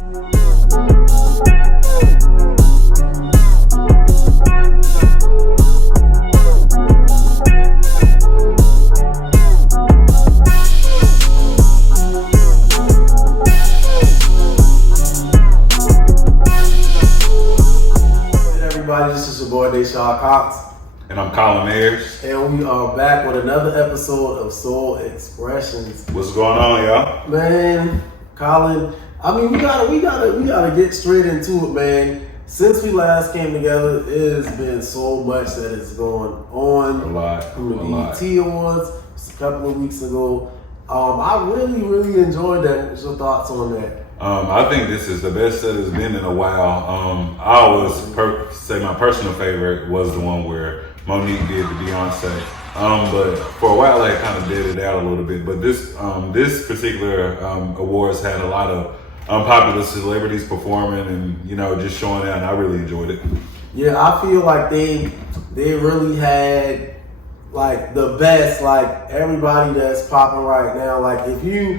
This is your boy De'Shaud. And I'm Colin Ayers. And we are back with another episode of Soul Expressions. What's going on, y'all? Man, Colin, I mean we gotta get straight into it, man. Since we last came together, it has been so much that is going on. A lot. From the BET Awards a couple of weeks ago. I really enjoyed that. What's your thoughts on that? I think this is the best that it's been in a while. I always say my personal favorite was the one where Monique did the Beyonce. But for a while I kind of dead it out a little bit. But this particular awards had a lot of popular celebrities performing and just showing out, and I really enjoyed it. Yeah, I feel like they really had like the best, like everybody that's popping right now. Like if you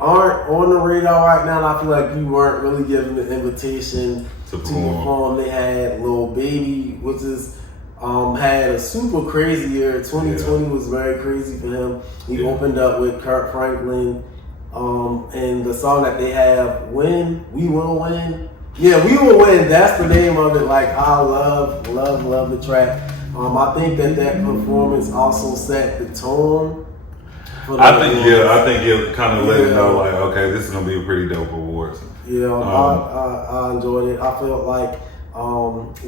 aren't on the radar right now, I feel like you weren't really given the invitation to perform. They had Lil Baby, which is had a super crazy year. 2020 was very crazy for him. He opened up with Kirk Franklin, and the song that they have, "When We Will Win." Yeah, We Will Win. That's the name of it. Like I love the track. I think that performance also set the tone. I think it kind of let it know, like, okay, this is gonna be a pretty dope awards. Yeah, I enjoyed it. I felt like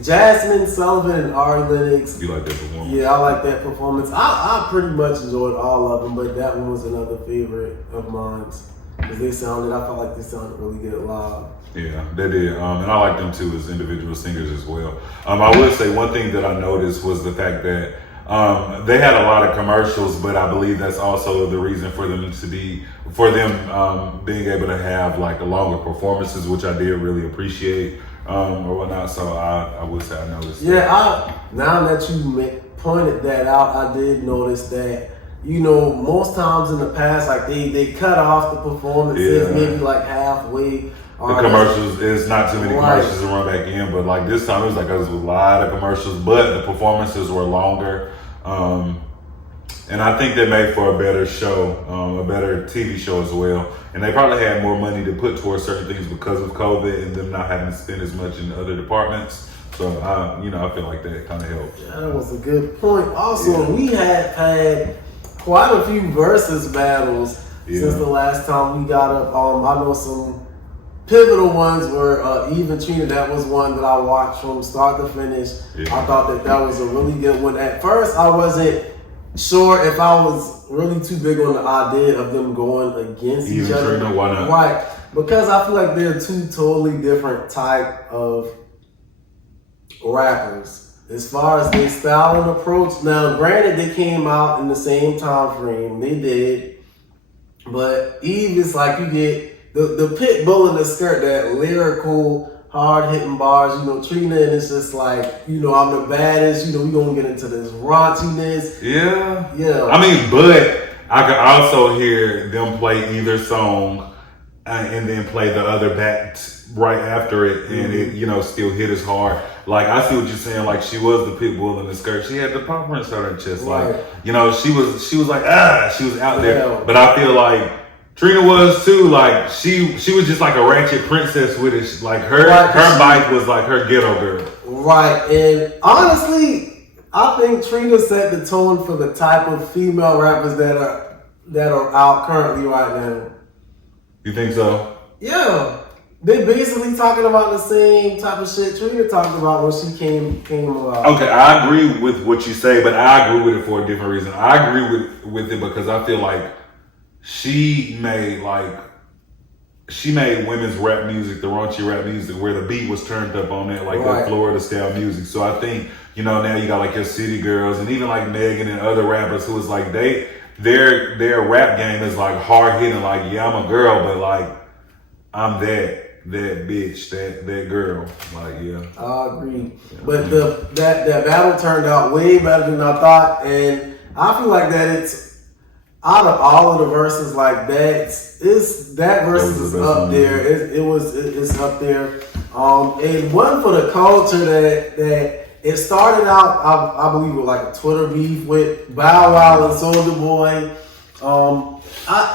Jasmine Sullivan and Ari Lennox. You like that performance? Yeah, I like that performance. I pretty much enjoyed all of them, but that one was another favorite of mine because I felt like they sounded really good live. Yeah, they did. And I like them too as individual singers as well. I would say one thing that I noticed was the fact that they had a lot of commercials, but I believe that's also the reason for them being able to have like longer performances, which I did really appreciate or whatnot. So I would say I noticed. Yeah, now that you pointed that out, I did notice that. Most times in the past, like they cut off the performances maybe like halfway. The commercials, it's not too many commercials to run back in, but like this time it was like there was a lot of commercials, but the performances were longer. And I think they made for a better show, a better TV show as well. And they probably had more money to put towards certain things because of COVID and them not having to spend as much in other departments. So, I feel like that kind of helped. Yeah, that was a good point. Also, we had quite a few versus battles since the last time we got up. I know some pivotal ones were Eve and Trina. That was one that I watched from start to finish. Yeah. I thought that was a really good one. At first, I wasn't sure if I was really too big on the idea of them going against each other. Trina, why not? Right, because I feel like they're two totally different type of rappers as far as their style and approach. Now, granted, they came out in the same time frame. They did, but Eve is like you get. The pit bull in the skirt, that lyrical, hard-hitting bars, Trina, and it's just like, I'm the baddest, we gonna get into this raunchiness. Yeah. Yeah. I mean, but I could also hear them play either song and then play the other back right after it, and it, still hit as hard. Like, I see what you're saying, like, she was the pit bull in the skirt. She had the prints on her chest. Right. Like, she was like, she was out there. But I feel like Trina was too, like she was just like a ratchet princess with it. Like her bike was like her ghetto girl. Right, and honestly, I think Trina set the tone for the type of female rappers that are out currently right now. You think so? Yeah, they basically talking about the same type of shit Trina talked about when she came about. Okay, I agree with what you say, but I agree with it for a different reason. I agree with it because I feel like she made women's rap music, the raunchy rap music, where the beat was turned up on that, like that Florida style music. So I think, now you got like your city girls and even like Megan and other rappers who is like their rap game is like hard hitting, like, yeah, I'm a girl, but like I'm that bitch, that girl. Like, yeah. I agree. But that battle turned out way better than I thought, and I feel like that out of all of the verses, like that verse is up there. It's up there. And one for the culture that it started out, I believe, with like a Twitter beef with Bow Wow and Soulja Boy.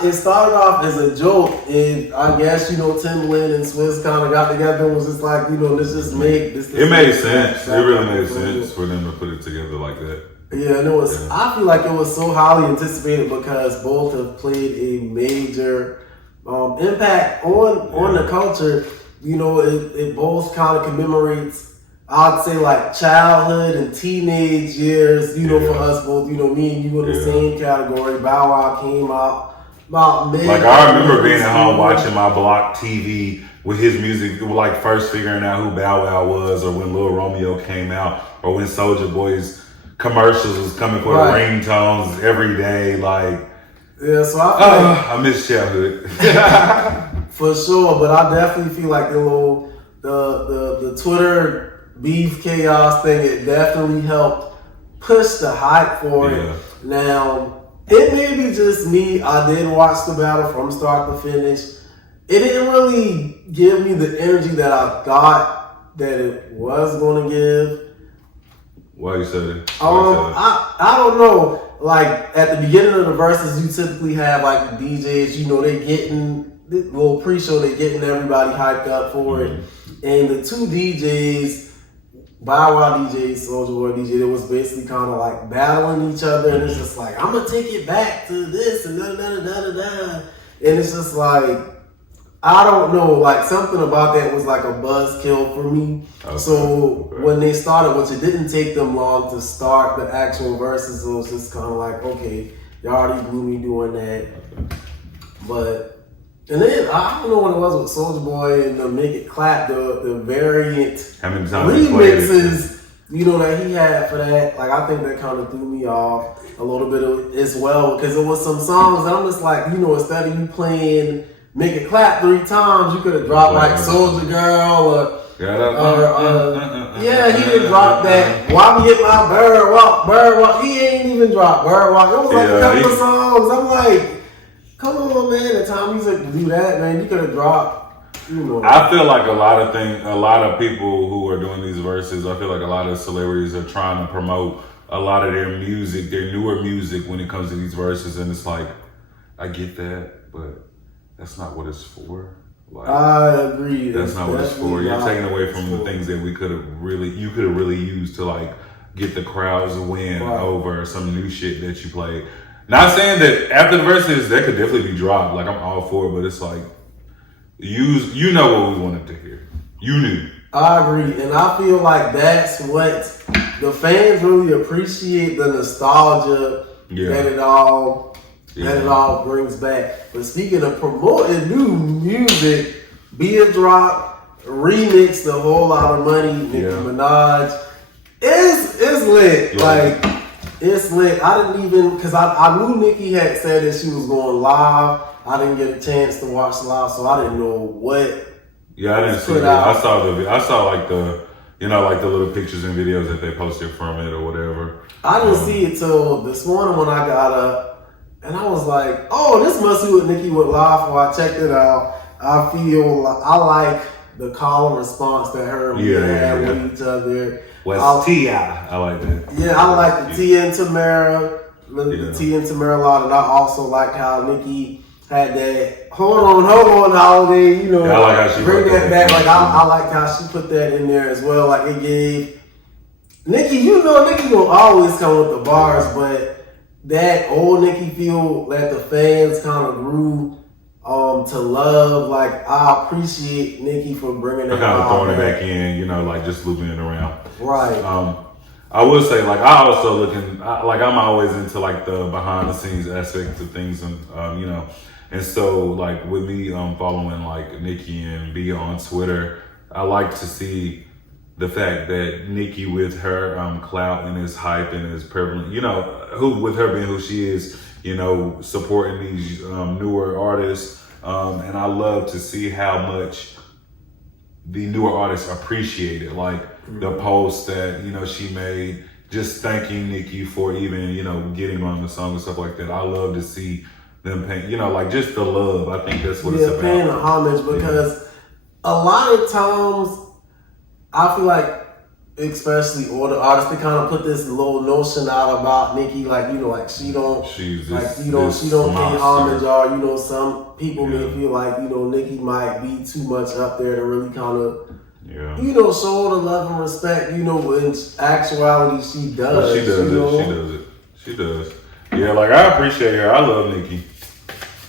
It started off as a joke, and I guess Timbaland and Swizz kind of got together and was just like, let's just make this. It made sense. It really made sense for them to put it together like that. Yeah, and it was. Yeah. I feel like it was so highly anticipated because both have played a major impact on the culture. It both kind of commemorates, I'd say, like childhood and teenage years. For us both. Me and you in the same category. Bow Wow came out about mid. Like I remember being at home watching my block TV with his music, like first figuring out who Bow Wow was, or when Lil Romeo came out, or when Soulja Boy's commercials was coming for the ringtones every day. Like, yeah, so I feel like, I miss childhood. For sure, but I definitely feel like the Twitter beef chaos thing, it definitely helped push the hype for it. Now, it may be just me. I did watch the battle from start to finish. It didn't really give me the energy that I thought that it was going to give. Why you said it? I don't know. Like at the beginning of the verses, you typically have like the DJs. They getting the little pre-show. They getting everybody hyped up for it. And the two DJs, Bow Wow DJ, Soulja Boy DJ, it was basically kind of like battling each other, and it's just like, I'm gonna take it back to this and da da da da da. And it's just like, I don't know, like something about that was like a buzzkill for me. So when they started, which it didn't take them long to start the actual verses, it was just kind of like, okay, y'all already blew me doing that. But and then I don't know what it was with Soulja Boy and the Make It Clap, the variant how many times remixes, that he had for that. Like I think that kind of threw me off a little bit as well, because it was some songs that I'm just like, instead of you playing Make It Clap 3 times, you could have dropped like Soulja Girl or he didn't drop that. Why me hit my bird walk? He ain't even dropped bird walk. It was like a couple of songs. I'm like, come on, man. The time music to do that, man, you could have dropped. I feel like a lot of people who are doing these verses, I feel like a lot of celebrities are trying to promote a lot of their music, their newer music when it comes to these verses, and it's like, I get that, but that's not what it's for. Like, I agree. That's not what it's for. You're taking away from the things that you could have really used to like get the crowds a win over some new shit that you played. Not saying that after the verses that could definitely be dropped. Like I'm all for it, but it's like you know what we wanted to hear. You knew. I agree, and I feel like that's what the fans really appreciate, the nostalgia that it all brings back. But speaking of promoting new music, Be a Drop remix, The Whole Lot of Money, Nicki Minaj. It's lit. Like, it's lit. I didn't even, because I knew Nicki had said that she was going live. I didn't get a chance to watch live, so I didn't know what. Yeah, I didn't see that. I saw like the, like the little pictures and videos that they posted from it or whatever. I didn't see it till this morning when I got up, and I was like, oh, this must be what Nicki went live for. I checked it out. I feel I like the call and response that her and we had with each other. T.I. I like that. Yeah, I like the Tia and Tamara, the Tia and Tamara a lot, and I also like how Nicki had that hold on holiday, I like how she bring that back. Like I like how she put that in there as well. Like it gave Nicki, Nicki will always come with the bars, but that old Nicki feel that the fans kind of grew to love. Like I appreciate Nicki for bringing that. Kind of throwing it back in, like just looping it around. Right. I would say, like, I also I'm always into like the behind the scenes aspect of things, and and so like with me following like Nicki and B on Twitter, I like to see the fact that Nicki, with her clout and his hype and his prevalent, with her being who she is, supporting these newer artists, and I love to see how much the newer artists appreciate it. Like the post that she made, just thanking Nicki for even, getting on the song and stuff like that. I love to see them paying, like just the love. I think that's what it's about. Paying the homage, because a lot of times I feel like, especially older artists, they kind of put this little notion out about Nicki, like she don't pay homage, or some people may feel like Nicki might be too much up there to really kind of show the love and respect. In actuality, she does. She does it. She does. Yeah, like I appreciate her. I love Nicki.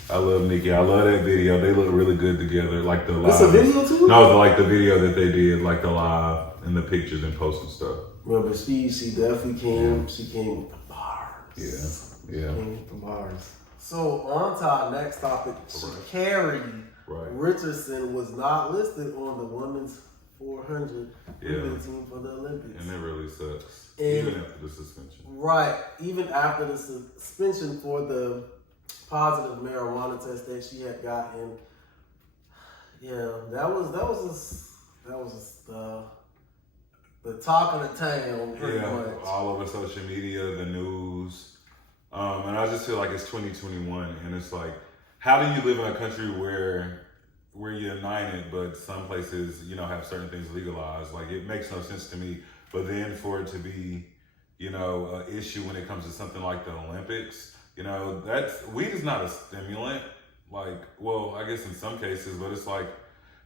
I love that video. They look really good together. Like the live. It's a video too? No, like the video that they did, like the live and the pictures and posts and stuff. Well, but she definitely came. Yeah. She came with the bars. Yeah. She came with the bars. So on to our next topic. ShaCarri Richardson was not listed on the women's 400 women team for the Olympics. And that really sucks. Even after the suspension. Right. Even after the suspension for the positive marijuana test that she had gotten. Yeah, that was the talk of the town, pretty much. All over social media, the news. And I just feel like it's 2021, and it's like, how do you live in a country where we're united, but some places, have certain things legalized? Like, it makes no sense to me. But then for it to be, an issue when it comes to something like the Olympics, weed is not a stimulant. Like, well, I guess in some cases, but it's like,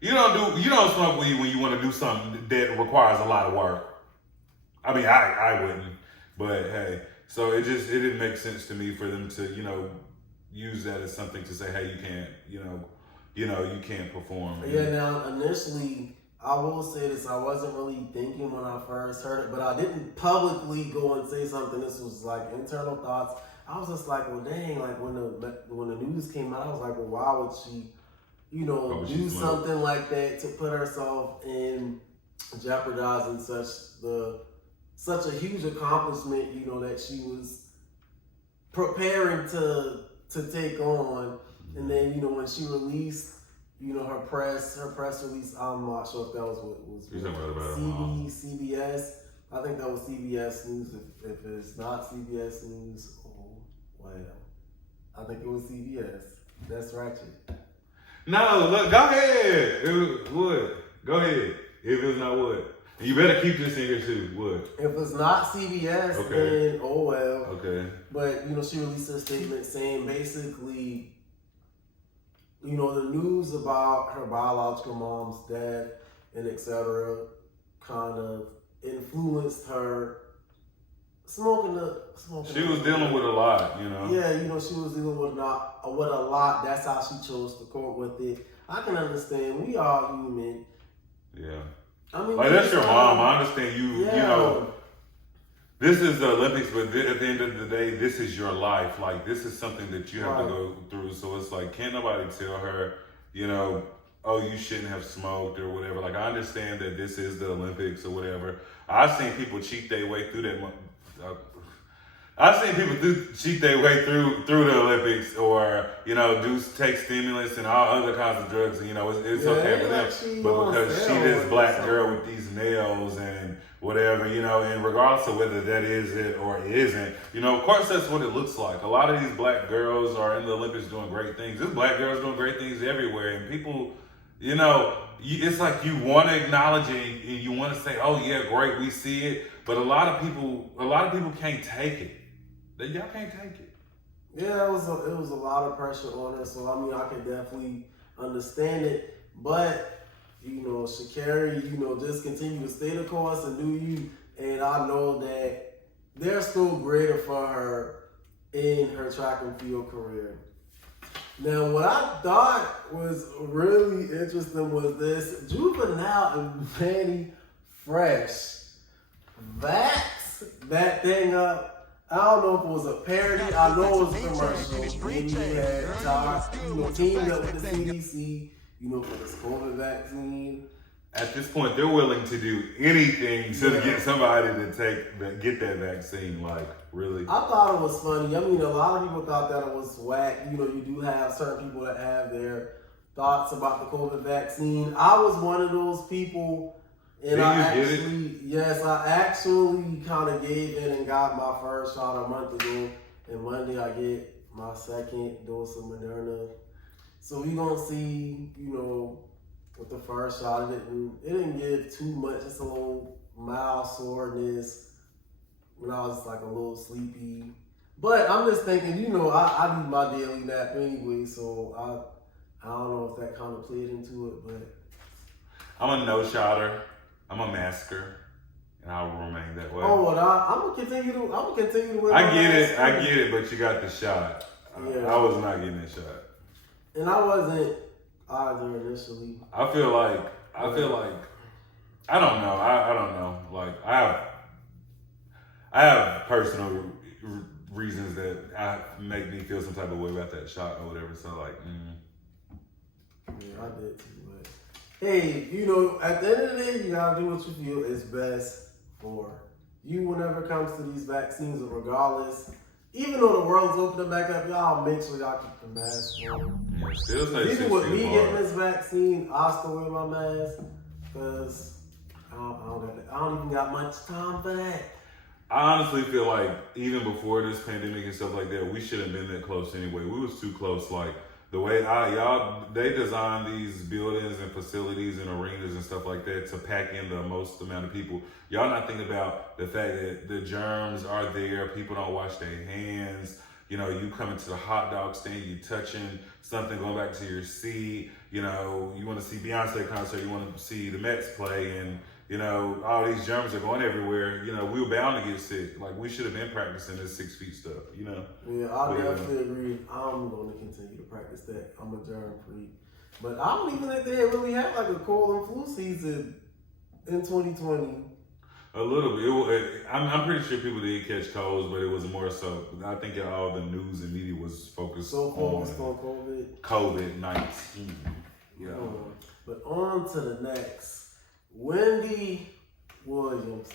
you don't smoke weed when you want to do something that requires a lot of work. I mean, I wouldn't, but hey, so it didn't make sense to me for them to, use that as something to say, hey, you can't, you can't perform. Yeah, now initially, I will say this, I wasn't really thinking when I first heard it, but I didn't publicly go and say something. This was like internal thoughts. I was just like, well, dang, like when the news came out, I was like, well, why would she, do something like that to put herself in jeopardizing such a huge accomplishment, that she was preparing to take on. And then, when she released, her press release, I'm not sure if that was what was CBS. I think that was CBS News. If it's not CBS News, well, I think it was CBS. That's ratchet. No, look, go ahead. It was wood. Go ahead. If it's not wood. You better keep this in here too, wood. If it's not CBS, then oh well. Okay. But, she released a statement saying basically, the news about her biological mom's death and etc. kind of influenced her smoking. She was dealing with a lot, Yeah, she was dealing with a lot. That's how she chose to cope with it. I can understand. We are human. Yeah. I mean, like that's your mom. I understand you. This is the Olympics, but at the end of the day, this is your life. Like, this is something that you have to go through. So it's like, can't nobody tell her, oh, you shouldn't have smoked or whatever. Like, I understand that this is the Olympics or whatever. I've seen people cheat their way through that. I've seen people cheat their way through the Olympics, or take stimulants and all other kinds of drugs, and it's okay with them. But because she this black girl with these nails and whatever, and regardless of whether that is it or isn't, of course that's what it looks like. A lot of these black girls are in the Olympics doing great things. There's black girls doing great things everywhere, and people, it's like you want to acknowledge it and you want to say, oh yeah, great, we see it. But a lot of people can't take it. Y'all can't take it. Yeah, it was a lot of pressure on her. So I mean, I can definitely understand it. But ShaCarri, just continue to stay the course and do you. And I know that there's still greater for her in her track and field career. Now, what I thought was really interesting was this: Juvenile and Manny Fresh vax that thing up. I don't know if it was a parody. I know it was a commercial. Maybe you had Todd, teamed up with the CDC, for this COVID vaccine. At this point, they're willing to do anything to get somebody to get that vaccine. Like, really? I thought it was funny. I mean, a lot of people thought that it was whack. You do have certain people that have their thoughts about the COVID vaccine. I was one of those people And I actually kind of gave in and got my first shot a month ago. And Monday I get my second dose of Moderna. So we gonna see, with the first shot, it didn't give too much. It's a little mild soreness when I was like a little sleepy. But I'm just thinking, I do my daily nap anyway, so I don't know if that kind of played into it, but I'm a no-shotter. I'm a masker, and I'll remain that way. Oh, well, I'm gonna continue to wear. I get it, but you got the shot. Yeah. I was not getting that shot, and I wasn't either initially. I feel like I don't know. I don't know. Like I have personal reasons that make me feel some type of way about that shot or whatever. So like, yeah, I did too. But hey, at the end of the day, you gotta do what you feel is best for you whenever it comes to these vaccines, regardless. Even though the world's opening back up, y'all make sure y'all keep the mask on. Yeah, still stay even with me getting this vaccine, I still wear my mask because I don't even got much time for that. I honestly feel like even before this pandemic and stuff like that, we shouldn't have been that close anyway. We was too close. Like the way they designed these buildings and facilities and arenas and stuff like that to pack in the most amount of people. Y'all not thinking about the fact that the germs are there. People don't wash their hands. You come into the hot dog stand, you touching something, going back to your seat. You want to see Beyonce concert, you want to see the Mets play, and all these germs are going everywhere. We were bound to get sick. Like, we should have been practicing this 6 feet stuff, Yeah, I definitely agree. I'm going to continue to practice that. I'm a germ freak. But I don't even think they really had like a cold and flu season in 2020. A little bit. I'm pretty sure people did catch colds, but it was more so. I think all the news and media was focused on COVID. COVID-19. Yeah. But on to the next. Wendy Williams.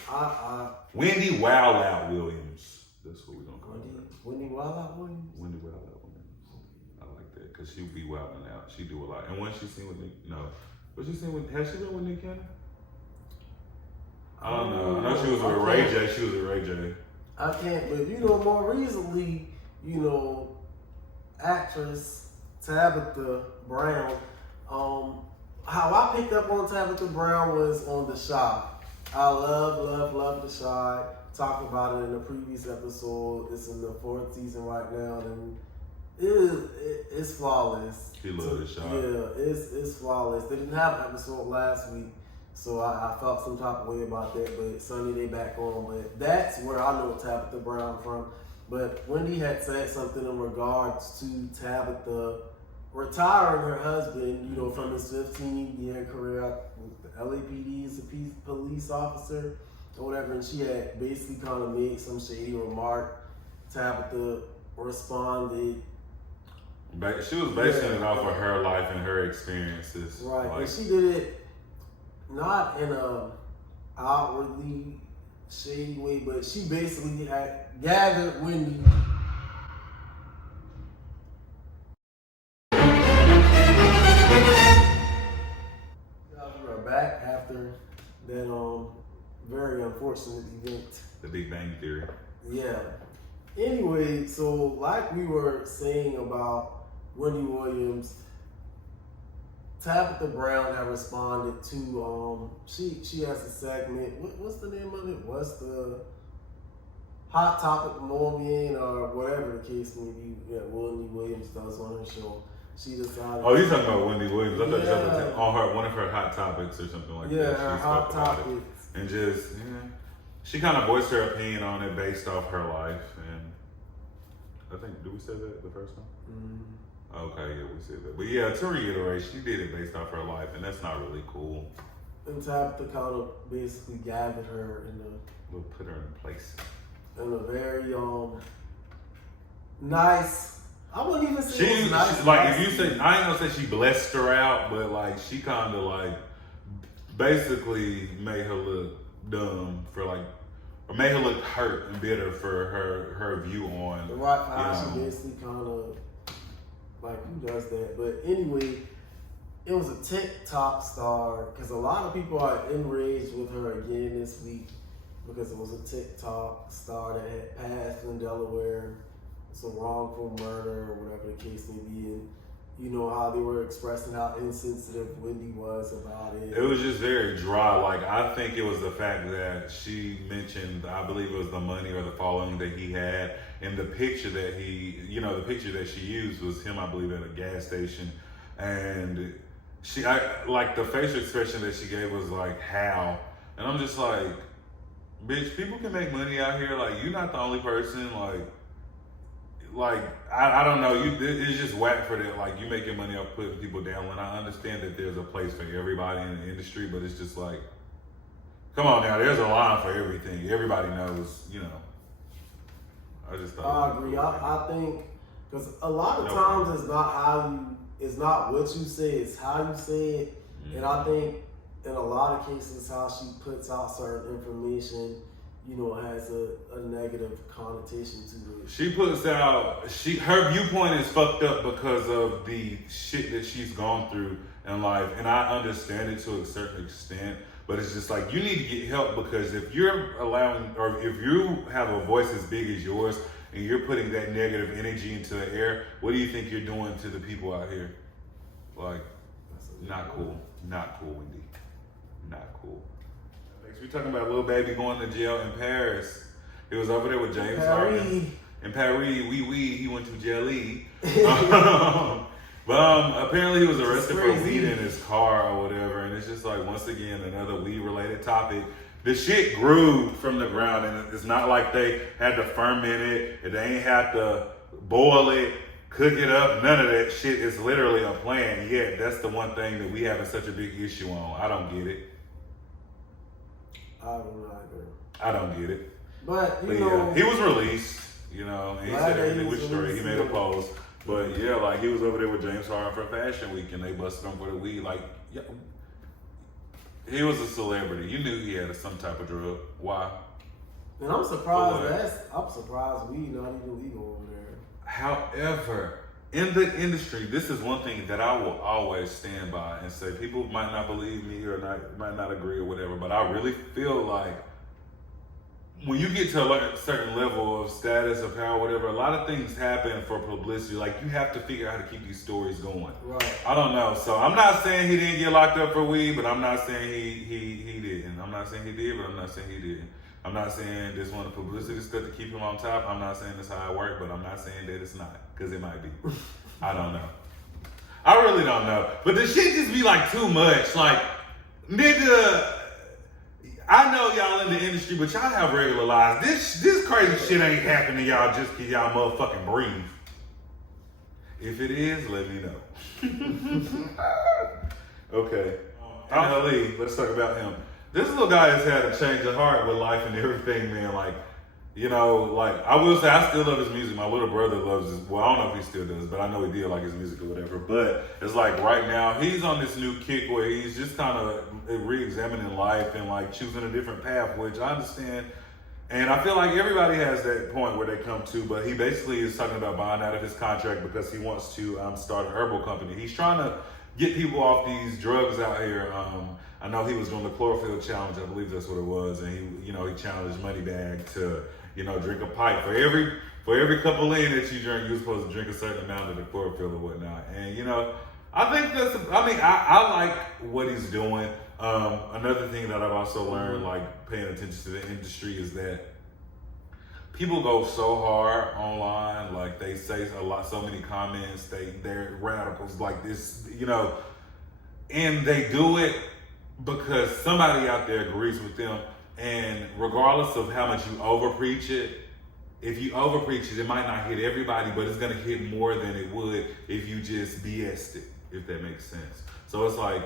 Wendy Wild Out Williams. That's what we're going to call her. Wendy Wild Out Williams? Wendy Wild Out Williams. I like that because she'll be wilding out. She do a lot. And when she seen with Nick, no. What she seen with, has she been with Nick Cannon? I don't know. I know she was with Ray J. She was with Ray J. I can't, but more recently, actress Tabitha Brown. How I picked up on Tabitha Brown was on The Chi. I love The Chi. Talked about it in the previous episode. It's in the 4th season right now, and it's flawless. She loves The Chi. Yeah, it's flawless. They didn't have an episode last week. So I felt some type of way about that, but Sunday they back on. But that's where I know Tabitha Brown from. But Wendy had said something in regards to Tabitha retiring her husband, from his 15-year career with the LAPD as a police officer or whatever. And she had basically kind of made some shady remark. Tabitha responded. She was basing it off of her life and her experiences. Right, and she did it not in a outwardly shady way, but she basically had gathered Wendy. We're back after that very unfortunate event. The Big Bang Theory. Yeah. Anyway, so like we were saying about Wendy Williams, Tabitha Brown had responded to she has a segment. What's the name of it? What's the hot topic moment or whatever the case may be that Wendy Williams does on her show. She decided. Oh, you're talking about Wendy Williams? I thought you were talking on one of her hot topics or something like that. Yeah, her hot topics. And just she kind of voiced her opinion on it based off her life, and I think did we say that the first time? Mm-hmm. Okay, yeah, we said that. But yeah, to reiterate, she did it based off her life, and that's not really cool. And Tabitha kind of basically gathered her We'll put her in place. In a very nice. I wouldn't even say it was nice. Like if you say, I ain't gonna say she blessed her out, but like she kind of like basically made her look dumb for like, or made her look hurt and bitter for her view on the right how she basically kind of. Like, who does that? But anyway, it was a TikTok star, because a lot of people are enraged with her again this week because it was a TikTok star that had passed in Delaware, some wrongful murder or whatever the case may be, and you know how they were expressing how insensitive Wendy was about it. It was just very dry. Like, I think it was the fact that she mentioned, I believe it was the money or the following that he had, and the picture that the picture that she used was him, I believe, at a gas station, and like the facial expression that she gave was like, how? And I'm just like, bitch, people can make money out here. Like, you're not the only person. Like I don't know. It's just whack for that. Like, you making money off putting people down. When I understand that there's a place for everybody in the industry, but it's just like, come on now. There's a line for everything. Everybody knows. I just thought. I agree. I think because a lot of times it's not what you say, it's how you say it. Mm-hmm. And I think in a lot of cases, how she puts out certain information, has a negative connotation to it. She puts out, her viewpoint is fucked up because of the shit that she's gone through in life. And I understand it to a certain extent, but it's just like, you need to get help, because if you're allowing, or if you have a voice as big as yours and you're putting that negative energy into the air, what do you think you're doing to the people out here? Like, not cool. Not cool, Wendy. Not cool. We're talking about Lil Baby going to jail in Paris. He was over there with James Harden. In Paris, he went to jail. But apparently he was arrested for weed in his car or whatever. And it's just like, once again, another weed-related topic. The shit grew from the ground, and it's not like they had to ferment it, and they ain't had to boil it, cook it up. None of that shit is literally a plan. Yet that's the one thing that we having such a big issue on. I don't get it. I don't get it. But he was released, and he said everything was straight. He made a post. But yeah, like, he was over there with James Harden for Fashion Week, and they busted him for the weed. Like, yeah, he was a celebrity. You knew he had some type of drug. Why? And I'm surprised weed not even legal over there. However, in the industry, this is one thing that I will always stand by and say, people might not believe me or might not agree or whatever, but I really feel like when you get to a certain level of status or power, whatever, a lot of things happen for publicity. Like, you have to figure out how to keep these stories going. Right. I don't know. So I'm not saying he didn't get locked up for weed, but I'm not saying he didn't. I'm not saying he did, but I'm not saying he didn't. I'm not saying this one of publicity stuff to keep him on top. I'm not saying that's how it worked, but I'm not saying that it's not, because it might be. I don't know. I really don't know. But the shit just be like too much. Like, nigga, I know y'all in the industry, but y'all have regular lives. This crazy shit ain't happening to y'all just because y'all motherfucking breathe. If it is, let me know. Okay. Ali, let's talk about him. This little guy has had a change of heart with life and everything, man. Like, I will say, I still love his music. My little brother loves his, well, I don't know if he still does, but I know he did like his music or whatever. But it's like, right now, he's on this new kick where he's just kind of re-examining life and like choosing a different path, which I understand. And I feel like everybody has that point where they come to, but he basically is talking about buying out of his contract because he wants to start a herbal company. He's trying to get people off these drugs out here. I know he was doing the chlorophyll challenge. I believe that's what it was. And he challenged Moneybag to, drink a pipe. For every cup of lean that you drink, you're supposed to drink a certain amount of the chlorophyll or whatnot. And, I think I like what he's doing. Another thing that I've also learned, like paying attention to the industry, is that people go so hard online. Like, they say so many comments. They're radicals like this, and they do it because somebody out there agrees with them. And regardless of how much you overpreach it, if you overpreach it, it might not hit everybody, but it's gonna hit more than it would if you just BS'd it, if that makes sense. So it's like,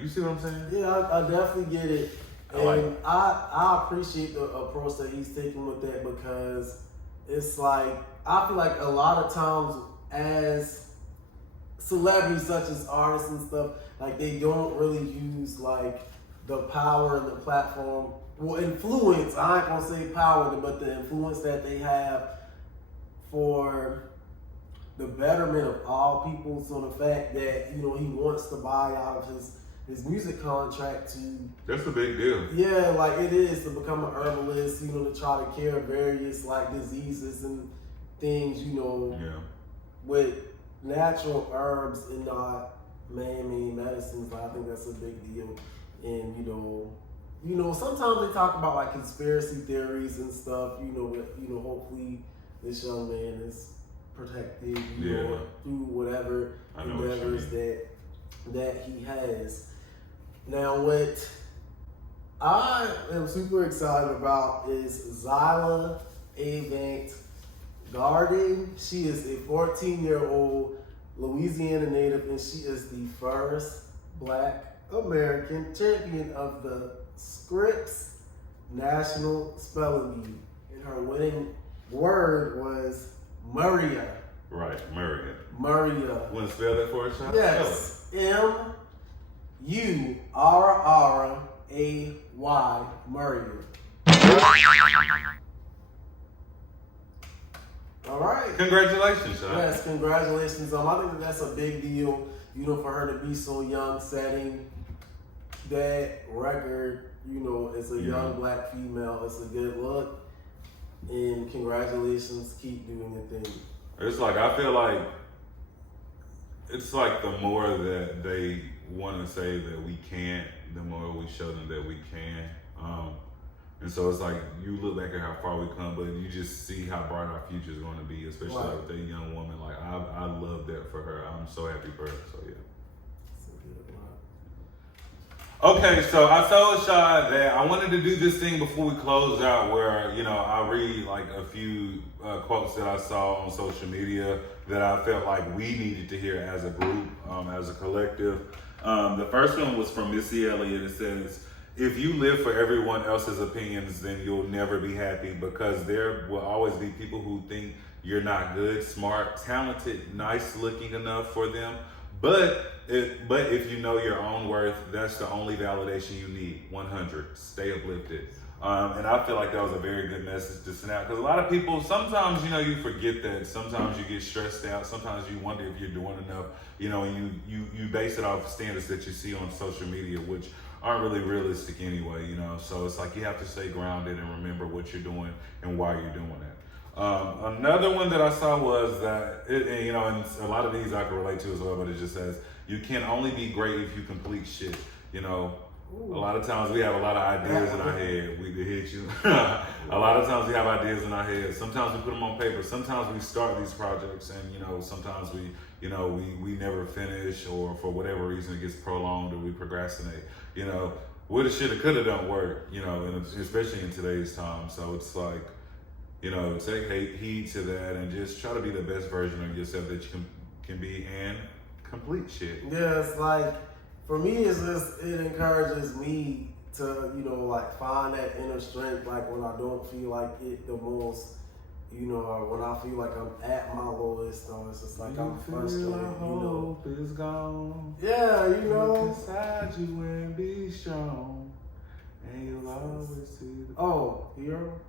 you see what I'm saying? Yeah, I definitely get it. And I appreciate the approach that he's taking with that, because it's like, I feel like a lot of times as celebrities, such as artists and stuff, like, they don't really use like the power and the platform, well, influence, I ain't gonna say power, but the influence that they have for the betterment of all people. So the fact that, you know, he wants to buy out of his music contract to... That's a big deal. Yeah, like it is, to become an herbalist, you know, to try to cure various like diseases and things, you know, with natural herbs and not man-made medicines. Like, I think that's a big deal. And, you know, sometimes they talk about like conspiracy theories and stuff, you know, but, you know, hopefully this young man is protected, you know, through whatever endeavors that he has. Now, what I am super excited about is Zyla Avant Garden. She is a 14-year-old Louisiana native, and she is the first Black American champion of the Scripps National Spelling Bee. And her winning word was Maria. Right, Maria. Maria. Want to spell that for us? Yes. M-U-R-R-A-Y, Maria. All right. Congratulations, Sean. Yes, congratulations. I think that's a big deal, you know, for her to be so young, setting that record, you know, as a young Black female. It's a good look. And congratulations, keep doing your thing. It's like, I feel like it's like the more that they want to say that we can't, the more we show them that we can. And so it's like, you look back at how far we come, but you just see how bright our future is going to be, especially like with that young woman. Like, I love that for her. I'm so happy for her. So yeah. Okay, so I told Shad that I wanted to do this thing before we close out where, you know, I read like a few quotes that I saw on social media that I felt like we needed to hear as a group, as a collective. The first one was from Missy Elliott. It says, "If you live for everyone else's opinions, then you'll never be happy, because there will always be people who think you're not good, smart, talented, nice looking enough for them. But if you know your own worth, that's the only validation you need. 100. Stay uplifted." And I feel like that was a very good message to send out, because a lot of people, sometimes, you know, you forget that. Sometimes you get stressed out. Sometimes you wonder if you're doing enough, you know, and you base it off standards that you see on social media, which aren't really realistic anyway, you know. So it's like you have to stay grounded and remember what you're doing and why you're doing it. Another one that I saw was that, you know, and a lot of these I can relate to as well, but it just says, you can only be great if you complete shit. You know, a lot of times we have a lot of ideas in our head. We could hit you. A lot of times we have ideas in our head. Sometimes we put them on paper. Sometimes we start these projects and, you know, sometimes we never finish, or for whatever reason it gets prolonged or we procrastinate. You know, woulda, shoulda, coulda don't work, you know, and especially in today's time. So it's like, you know, take heed to that and just try to be the best version of yourself that you can be and complete shit. Yeah, it's like, for me, it's just, it encourages me to, you know, like find that inner strength, like when I don't feel like it the most, you know, or when I feel like I'm at my lowest, or it's just like I'm frustrated, you know. Hope is gone. Yeah, you know. Look inside you and be strong, and you'll always see the... Oh, hero?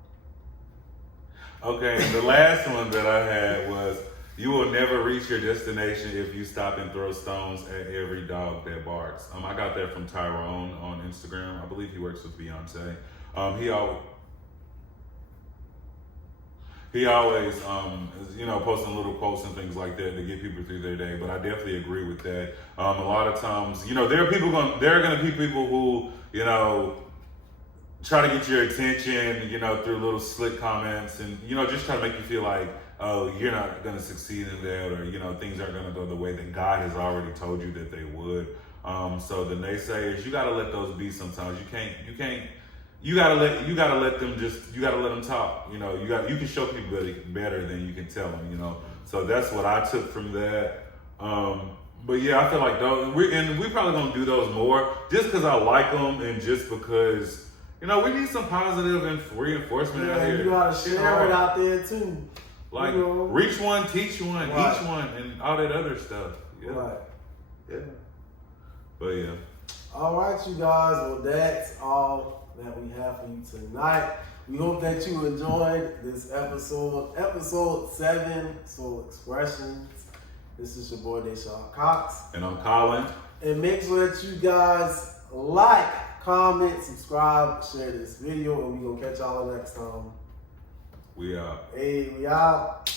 Okay, the last one that I had was, you will never reach your destination if you stop and throw stones at every dog that barks. I got that from Tyrone on Instagram. I believe he works with Beyonce. He always, you know, posting little quotes and things like that to get people through their day. But I definitely agree with that. A lot of times, you know, there are going to be people who, you know, try to get your attention, you know, through little slick comments and, you know, just try to make you feel like, oh, you're not going to succeed in that, or, you know, things aren't going to go the way that God has already told you that they would. So the naysayers, you got to let those be sometimes. You gotta let them talk. You know, you can show people better than you can tell them, you know. So that's what I took from that. But yeah, I feel like those, we're probably gonna do those more just because I like them and just because, you know, we need some positive and reinforcement out here. You gotta share it out there too. Like, you know, reach one, teach one, each one, and all that other stuff. Yeah. Right. Yeah. But yeah. All right, you guys. Well, that's all that we have for you tonight. We hope that you enjoyed this episode 7, Soul Expressions. This is your boy De'Shaud Cox. And I'm Colin. And make sure that you guys like, comment, subscribe, share this video, and we're going to catch y'all next time. We out. Hey, we out.